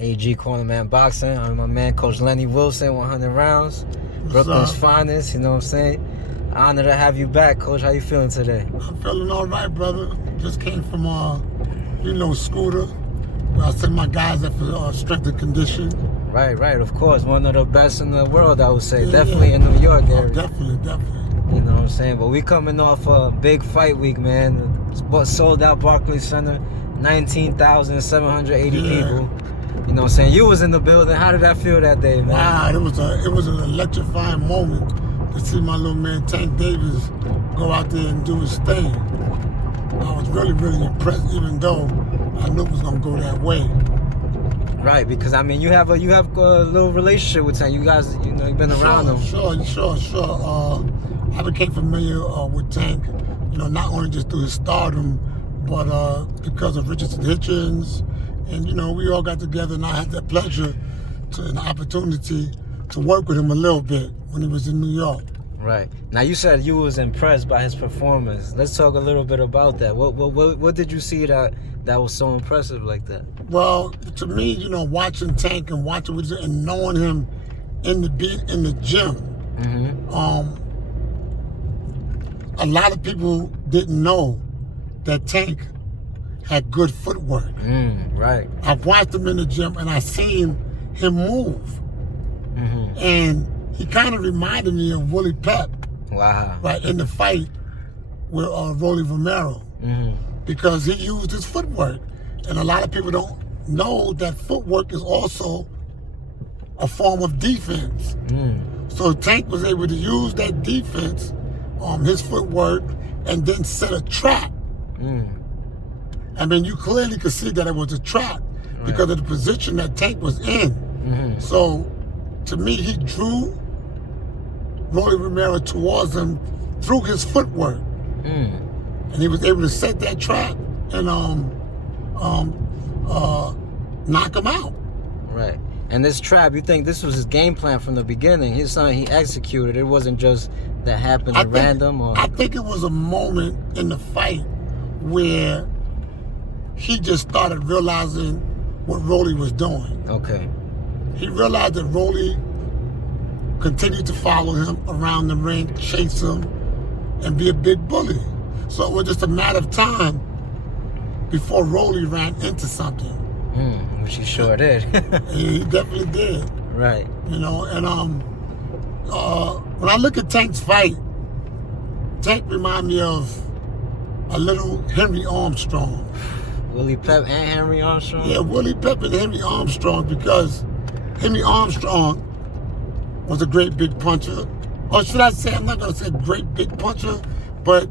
AG Cornerman Boxing. I'm my man, Coach Lenny Wilson, 100 rounds. Brooklyn's finest, you know what I'm saying? Honor to have you back, Coach. How you feeling today? I'm feeling all right, brother. Just came from, Scooter, where I sent my guys up for strength and condition. Right, of course. One of the best in the world, I would say. Definitely in New York area. Definitely. You know what I'm saying? But we coming off a big fight week, man. Sold out Barclays Center, 19,780 people. You know what I'm saying? You was in the building. How did that feel that day, man? Wow, it was an electrifying moment to see my little man Tank Davis go out there and do his thing. I was really, really impressed, even though I knew it was gonna go that way. Right, because I mean, you have a little relationship with Tank. You guys, you've been around him. Sure. I became familiar with Tank, not only just through his stardom, but because of Richardson Hitchens. And, we all got together, and I had the pleasure and the opportunity to work with him a little bit when he was in New York. Right. Now, you said you was impressed by his performance. Let's talk a little bit about that. What did you see that was so impressive like that? Well, to me, watching Tank and watching what and knowing him in the gym, a lot of people didn't know that Tank had good footwork. Right. I've watched him in the gym and I seen him move. And he kind of reminded me of Willie Pep. Wow. Right, in the fight with Rolly Romero. Because he used his footwork. And a lot of people don't know that footwork is also a form of defense. So Tank was able to use that defense, his footwork, and then set a trap. I mean, you clearly could see that it was a trap because of the position that Tank was in. So, to me, he drew Rolly Romero towards him through his footwork. And he was able to set that trap and knock him out. Right. And this trap, you think this was his game plan from the beginning? He's something he executed. It wasn't just that happened at random? Or? I think it was a moment in the fight where he just started realizing what Rolly was doing. Okay. He realized that Rolly continued to follow him around the ring, chase him, and be a big bully. So it was just a matter of time before Rolly ran into something. Which he sure did. He definitely did. Right. And when I look at Tank's fight, Tank reminds me of a little Henry Armstrong. Willie Pep and Henry Armstrong? Yeah, Willie Pep and Henry Armstrong, because Henry Armstrong was a great big puncher. Or should I say, I'm not going to say great big puncher, but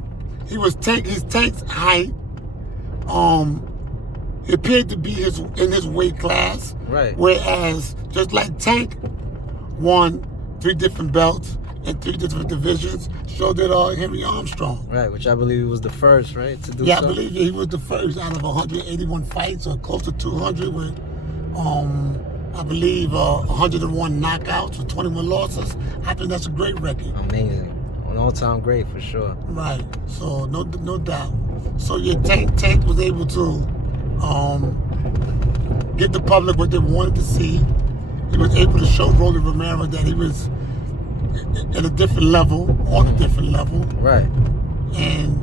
his Tank's height. He appeared to be in his weight class. Right. Whereas, just like Tank won 3 different belts in 3 different divisions, so did Henry Armstrong. Right, which I believe was the first, right, to do so? I believe he was the first out of 181 fights, or close to 200 with, I believe, 101 knockouts with 21 losses. I think that's a great record. Amazing. An all-time great, for sure. Right, so no doubt. So yeah, Tank was able to get the public what they wanted to see. He was able to show Rolly Romero that he was at a different level, on a different level. Right. And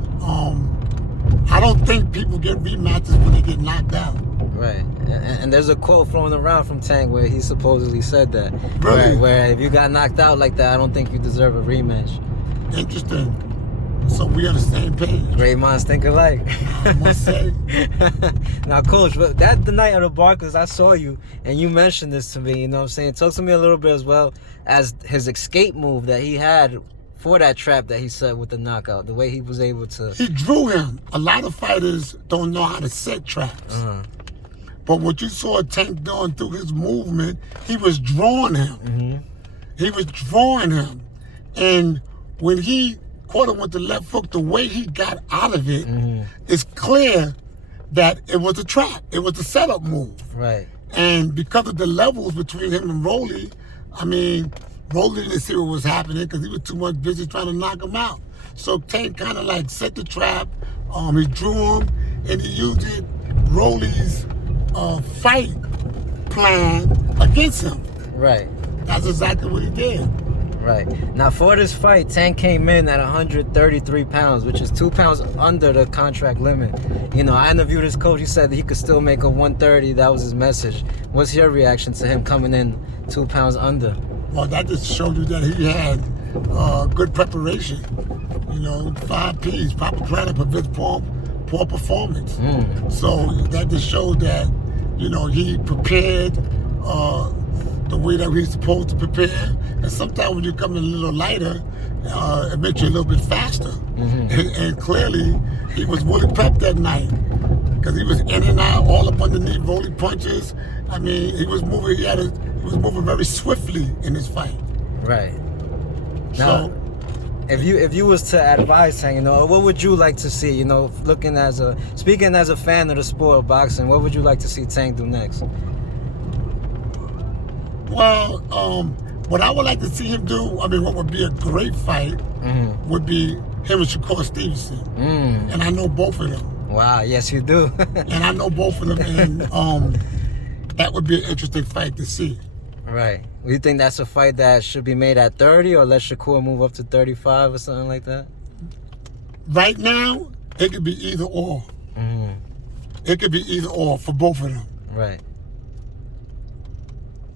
I don't think people get rematches when they get knocked out. Right. And there's a quote flowing around from Tank where he supposedly said that. Really? Where if you got knocked out like that, I don't think you deserve a rematch. Interesting. So we on the same page. Great minds think alike. I must say. Now, Coach, the night of the Barclays, I saw you, and you mentioned this to me, you know what I'm saying? Talk to me a little bit as well as his escape move that he had for that trap that he set with the knockout, the way he was able to... He drew him. A lot of fighters don't know how to set traps. But what you saw Tank doing through his movement, he was drawing him. He was drawing him. And when he caught him with the left hook, the way he got out of it, it's clear that it was a trap. It was a setup move. Right. And because of the levels between him and Rolly, I mean, Rolly didn't see what was happening because he was too much busy trying to knock him out. So Tank kind of like set the trap. He drew him, and he used Rolly's fight plan against him. Right. That's exactly what he did. Right. Now, for this fight, Tank came in at 133 pounds, which is 2 pounds under the contract limit. You know, I interviewed his coach. He said that he could still make a 130. That was his message. What's your reaction to him coming in 2 pounds under? Well, that just showed you that he had good preparation. You know, 5 P's, proper planning, prevents poor performance. So that just showed that, you know, he prepared the way that he's supposed to prepare. And sometimes when you come in a little lighter, it makes you a little bit faster. And clearly, he was Willie Pep that night, because he was in and out, all up underneath, rolling punches. I mean, he was moving. He was moving very swiftly in his fight. Right. Now, if you was to advise Tank, you know, what would you like to see? You know, speaking as a fan of the sport of boxing, what would you like to see Tank do next? Well, what I would like to see him do, I mean, what would be a great fight would be him and Shakur Stevenson. And I know both of them. Wow, yes you do. And I know both of them, and that would be an interesting fight to see. Right. Do you think that's a fight that should be made at 30, or let Shakur move up to 35 or something like that? Right now, it could be either or. It could be either or for both of them. Right.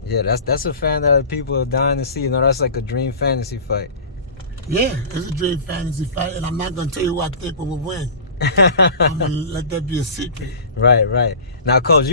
Yeah, that's a fan that people are dying to see. You know, that's like a dream fantasy fight. Yeah, it's a dream fantasy fight, and I'm not going to tell you who I think will win. I'm going to let that be a secret. Right. Now, Coach,